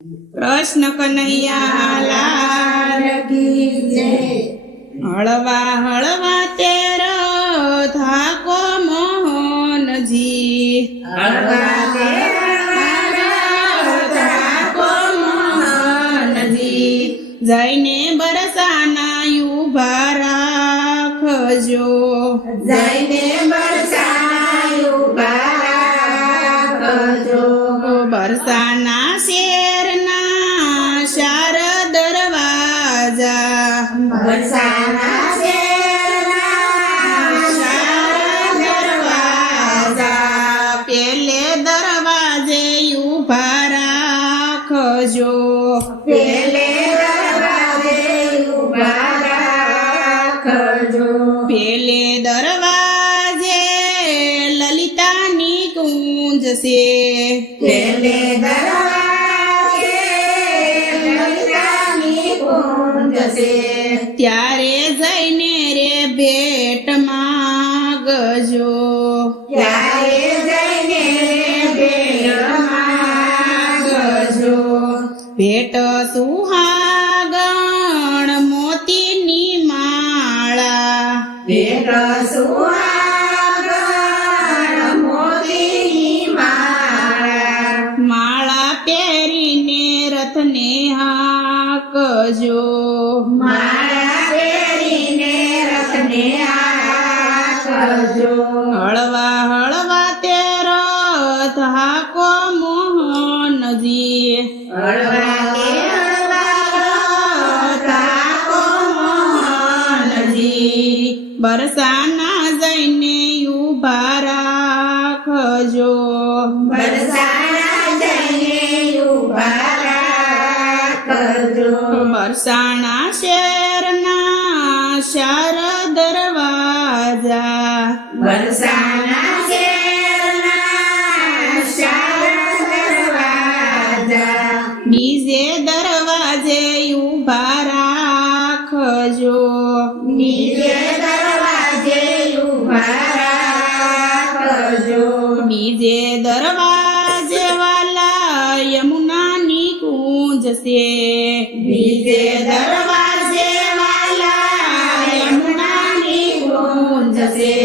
कृष्ण कन्हैया लाल की जय। हळवा हळवा तेरो थाको मोहन जी, हळवा तेरो थाको मोहन जी। जैने बरसाना युभा राखजो, जैने बरसाना युभा राखजो। बरसाना शेरना शार दरवाजा, बरसाना शेरना शार दरवाजा। पेले दरवाजे उभा राखजो, पेले दरवाजे उभा राखजो। पेले दरवाजे ललितानी कुंज से, पेले दरवाजे ललितानी कुंज से। त्यारे जैने रे भेट मागजो, त्यारे जैने रे भेट मागजो। भेट सुहागण मोतीनी माळा, भेट सुहागण मोतीनी माळा। माळा पेरीने रथने हाकजो, माळा पेरीने रथने हाकजो। हळवा हळवा तेरो थाको मोहन जी, हळवा हळवा थाको मोहन जी। बरसाना जैने उभा राखजो, बरसाना जैने उभा राखजो। बरसाना शेरना शार दरवाजा, बरसाना शेरना शार दरवाजा। बीजे दरवाजे उभा राखजो, बीजे दरवाजे उभा राखजो। बीजे दरवाजे वाला यमुनानी कुंज से, बीजे दरवाजे वाला यमुनानी कुंज से।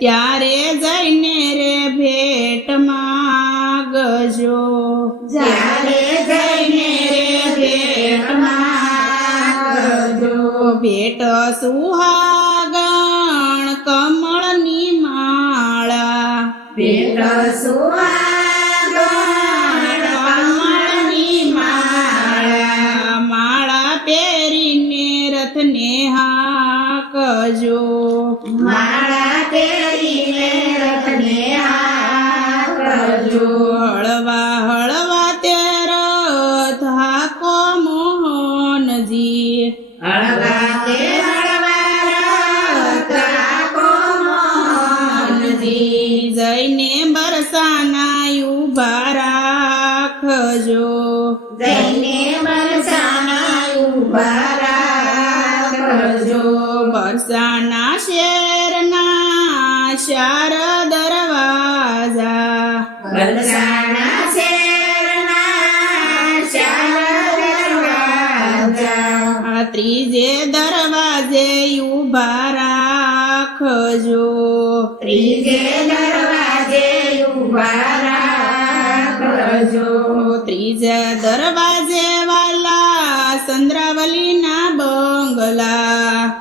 त्यारे जैने रे भेट मागजो, त्यारे जैने रे भेट मागजो। भेट सुहागण कमळनी माळा, भेट सुहागण कमळनी माळा। माळा पेरीने रथने हाकजो, माळा पेरीने रथने हाकजो। हळवा हळवा तेरो थाको मोहन जी, हळवा हळवा थाको मोहन जी। जैने बरसाना उभा राखजो, जैने बरसाना उभा राखजो। बरसाना शेरना शार दरवाजा, बरसाना शेरना शार दरवाजा। त्रीजे दरवाजे उभा राखजो, त्रीजे दरवाजे उभा राखजो। त्रीजे दरवाजे वाला संद्रावली ना बंगला,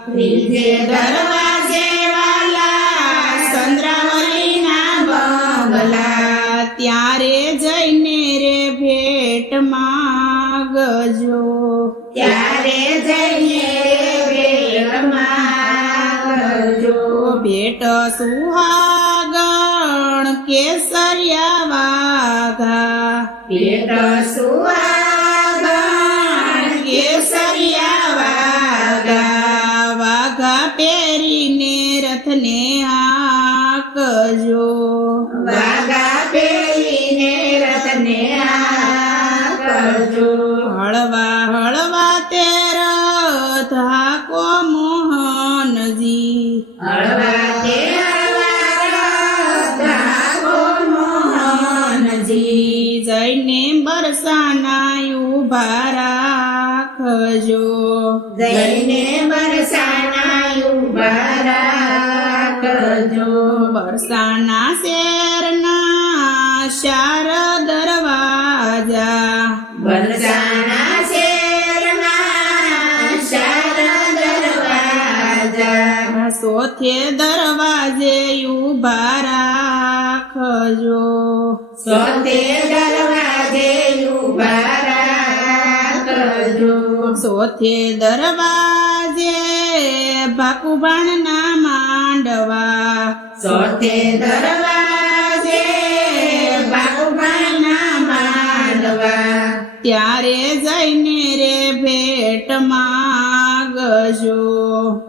त्रीजे दरवाजे वाला संद्रावली ना बंगला। त्यारे जैने रे भेट मागजो, त्यारे जैने रे भेट मागजो। भेट सुहागण केसरिया वाघा, भेट सुहागण केसरिया वाघा। वाघा पेरीने रथने हाकजो, वाघा पेरीने रथने हाकजो। हळवा हळवा तेरो थाको मोहन जी, हळवा हळवा थाको मोहन जी। जैने बरसाना ઊભા રાખજો જઈને બરસાના ઊભા રાખજો બરસાના શેરના ચાર દરવાજા બરસાના શેરના ચાર દરવાજા સોથે દરવાજે ઊભા રાખજો સોતે દરવાજે ઊભા રાખજો સોથે દરવાજે ભાકુબાણના માંડવા સોતે દરવાજે બાગુબાના માંડવા ત્યારે જઈને રે ભેટ માગજો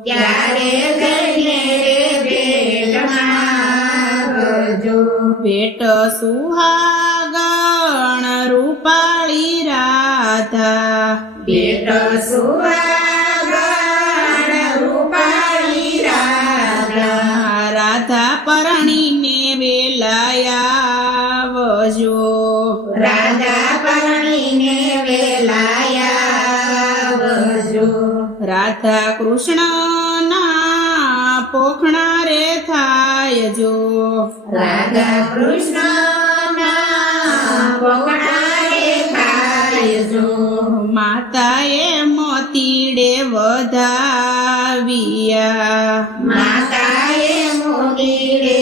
ત્યારે જઈને રે ભેટ માંગજો ભેટ સુહાગણ રૂપાળી રાધા ભેટ સુવાગણ રૂપાળી રાધા રાધા પરણીને વેલાયાવજો રાધા પરણીને વેલાયાવજો રાધા કૃષ્ણના પોખણા રે થાય જો રાધા કૃષ્ણના પોકળાએ ખાયજો માતાએ મોતીડે વધાવ્યા માતાએ મોતીડે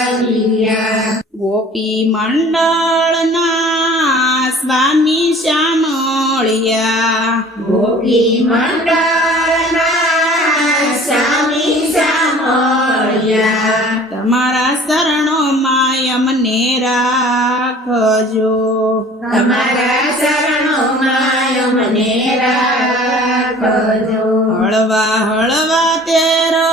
વધાવ્યા ગોપી મંડળના સ્વામી શામળિયા ગોપી મંડળના સ્વામી સામળ્યા તમારા શરણોમાં અમને રાખજો તમારા શરણોમાં અમને રાખજો હળવા હળવા તેરો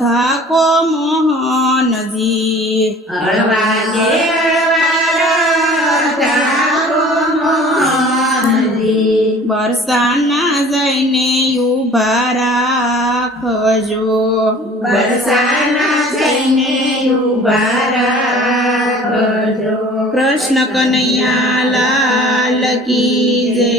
થાકો મોહનજી હળવા કે હળવા ઠાકો મોહનજી બરસાના જઈને ઊભા રાખજો બરસાના જઈને ઊભા રાખજો કૃષ્ણ કનૈયા લાલ કી જય